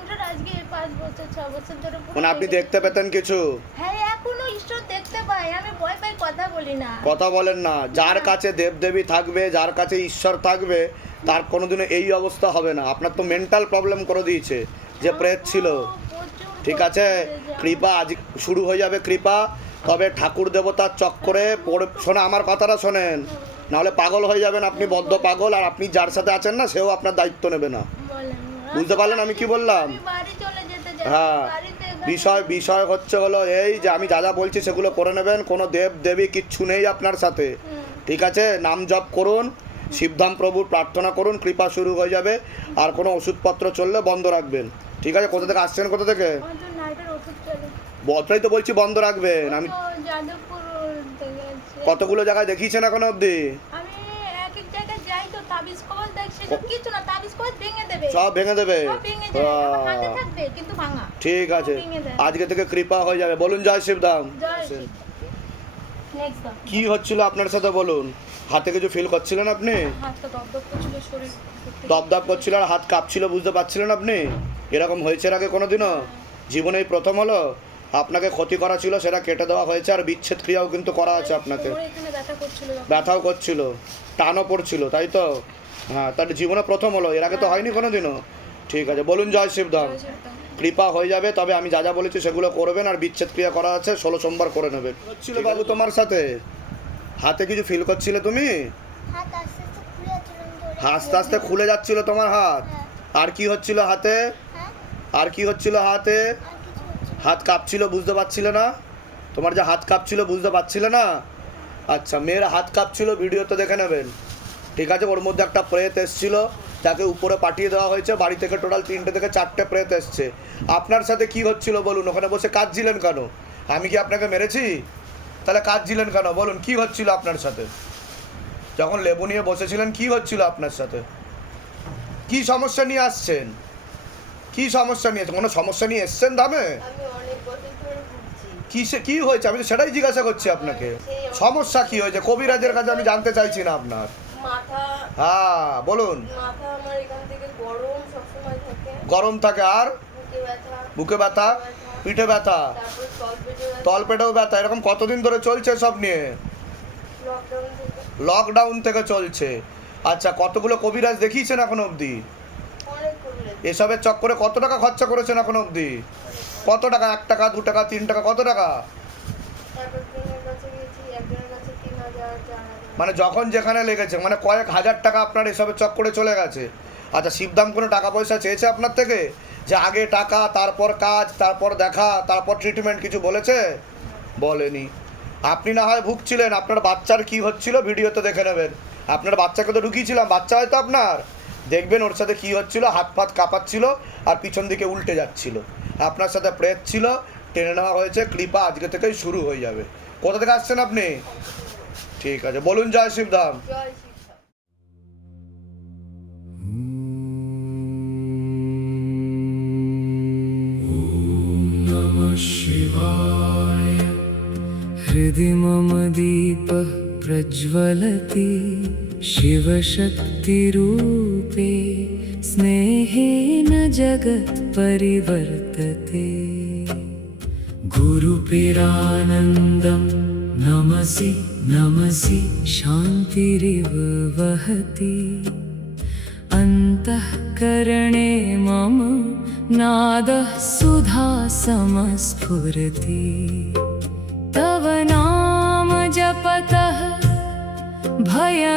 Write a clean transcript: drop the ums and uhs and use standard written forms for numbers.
সংসার আজকে 5 বছর 6 বছর ধরে পুরো মানে আপনি লেগে দেখতে পেতেন কিছু? হ্যাঁ এখনো ঈশ্বর দেখতে পাই, আমি ভয় পাই, কথা বলি না। কথা বলেন না। যার কাছে দেবদেবী থাকবে, যার কাছে ঈশ্বর থাকবে, তার কোনোদিনও এই অবস্থা হবে না। আপনার তো মেন্টাল প্রবলেম করে দিয়েছে যে প্রেত ছিল। প্রচুর ঠিক আছে, কৃপা আজ শুরু হয়ে যাবে কৃপা। তবে ঠাকুর দেবতার চক্করে শোনে, আমার কথাটা শোনেন, নাহলে পাগল হয়ে যাবেন আপনি, বদ্ধ পাগল। আর আপনি যার সাথে আছেন না, সেও আপনার দায়িত্ব নেবে না। বলেন। বুঝতে পারলেন আমি কি বললাম? আমি বাড়ি চলে যেতে চাই, হ্যাঁ, বাড়িতে বিষয় হচ্ছে হলো এই যে আমি যা যা বলছি সেগুলো করে নেবেন। কোনো দেব দেবী কিচ্ছু নেই আপনার সাথে। ঠিক আছে, নাম জপ করুন, শিবধাম প্রভুর প্রার্থনা করুন, কৃপা শুরু হয়ে যাবে। আর কোনো ওষুধপত্র চললে বন্ধ রাখবেন। ঠিক আছে, কোথা থেকে আসছেন, কোথা থেকে? আমাদের নাইটের ওষুধ চলে। বদলাই তো বলছি বন্ধ রাখবেন। আমি তো যাদবপুর থেকে আছে। কতগুলো জায়গায় দেখিয়েছেন এখনো অবধি? আমি এক এক জায়গায় যাই তো তাবিজ কবজ দেখছি, সব কিছু না, তাবিজ কবজ ভেঙে দেবে, সব ভেঙে দেবে। সব ভেঙে যায়, আমার হাতে থাকবে কিন্তু ভাঙা। ঠিক আছে, ভেঙে দেয়। আজকে থেকে কৃপা হয়ে যাবে। বলুন জয় শিবধাম। জয় শিব। নেক্সট দাও। কি হচ্ছিল আপনার সাথে বলুন? হাতে কিছু ফিল করছিলেন আপনি? হাতটা দপদপ করছিল, শরীর দপদপ করছিল আর হাত কাঁপছিল, বুঝতে পারছিলেন আপনি? এরকম হয়েছে এর আগে কোনোদিনও? জীবনেই প্রথম হলো? আপনাকে ক্ষতি করা ছিল, সেটা কেটে দেওয়া হয়েছে, আর বিচ্ছেদ ক্রিয়াও কিন্তু করা আছে আপনাকে। ওর এখানে ব্যথা করছিল, ব্যথাও করছিল, টানও পড়ছিল, তাই তো? হ্যাঁ, তাহলে জীবনে প্রথম হলো, এর আগে তো হয়নি কোনোদিনও। ঠিক আছে, বলুন জয় শিবধাম। জয় শিবধাম। কৃপা হয়ে যাবে। তবে আমি যা যা বলেছি সেগুলো করবেন, আর বিচ্ছেদ ক্রিয়া করা আছে, 16 সোমবার করে নেবেন। হচ্ছিল বাবু তোমার সাথে? হাতে কিছু ফিল করছিলে তুমি? হাত আস্তে আস্তে খুলে যাচ্ছিলাম ধরে। আস্তে আস্তে খুলে যাচ্ছিল তোমার হাত। আর কি হচ্ছিল হাতে? হ্যাঁ, আর কি হচ্ছিল হাতে? আর কিছু হচ্ছে না। হাত কাঁপছিল, বুঝতে পারছিলে না? তোমার যে হাত কাঁপছিল, বুঝতে পারছিলে না? আচ্ছা, মেয়ের হাত কাঁপছিল, ভিডিওতে দেখে নেবেন। ঠিক আছে, ওর মধ্যে একটা প্রেত এসেছিল, তাকে উপরে পাঠিয়ে দেওয়া হয়েছে। বাড়ি থেকে টোটাল 3টে থেকে 4টে প্রেত এসছে। আপনার সাথে কি হচ্ছিল বলুন? ওখানে বসে কাঁদছিলেন কেন? আমি কি আপনাকে মেরেছি? তাহলে কাঁদছিলেন কেন বলুন? কি হচ্ছিল আপনার সাথে যখন লেবু নিয়ে বসেছিলেন? কি হচ্ছিল আপনার সাথে? কি সমস্যা নিয়ে আসছেন? কি সমস্যা নিয়ে, কোনো সমস্যা নিয়ে এসছেন ধামে? আমি অনেক বছর ধরে ভুগছি। কি হয়েছে? আমি তো সেটাই জিজ্ঞাসা করছি আপনাকে। সমস্যা কি হয়েছে কবিরাজের কাছে আমি জানতে চাইছি না আপনার। মাথা হ্যাঁ বলুন। মাথা আমার এখান থেকে গরম সবসময় থাকে, গরম থাকে, আর বুকে ব্যথা, বুকে ব্যথা, পিঠে ব্যথা, তারপর তলপেটে ব্যথা, তলপেটেও ব্যথা। এরকম কতদিন ধরে চলছে সব নিয়ে? লকডাউন থেকে লকডাউন থেকে চলছে। আচ্ছা, কতগুলো কবিরাজ দেখিয়েছেন এখনো অবধি? অনেক প্রবলেম। এসবের চক্করে কত টাকা খরচা করেছেন এখনো অবধি? কত টাকা? 1 টাকা, 2 টাকা, 3 টাকা, কত টাকা? একজনের কাছে গেছি, একজনের কাছে 3000, 4000। মানে যখন যেখানে লেগেছে, মানে কয়েক হাজার টাকা আপনার এসবের চক্করে চলে গেছে। আচ্ছা, শিবধাম কোনো টাকা পয়সা চেয়েছে আপনার থেকে? যে আগে টাকা, তারপর কাজ, তারপর দেখা, তারপর ট্রিটমেন্ট, কিছু বলেছে? বলেনি। আপনি না হয় ভুগছিলেন, আপনার বাচ্চার কি হচ্ছিল ভিডিওতে দেখে নেবেন। আপনার বাচ্চাকে তো ঢুকিয়েছিলাম, বাচ্চা হয়তো আপনার, দেখবেন ওর সাথে কি হচ্ছিল। হাত ফাত কাঁপাচ্ছিল আর পিছন দিকে উল্টে যাচ্ছিল। আপনার সাথে প্রেত ছিল, টেনে নেওয়া হয়েছে। কৃপা আজকে থেকেই শুরু হয়ে যাবে। কোথা থেকে আসছেন আপনি? ঠিক আছে, বলুন জয় শিবধাম। জয় শিবধাম। हृदि मम दीपः प्रज्वलति शिवशक्तिरूपे स्नेहेन जगत् परिवर्तते गुरुपिरानन्दं नमसि नमसि शान्तिरिव वहति अन्तःकरणे मम नादः सुधा समस्फुरति तव नाम जपतः भयम्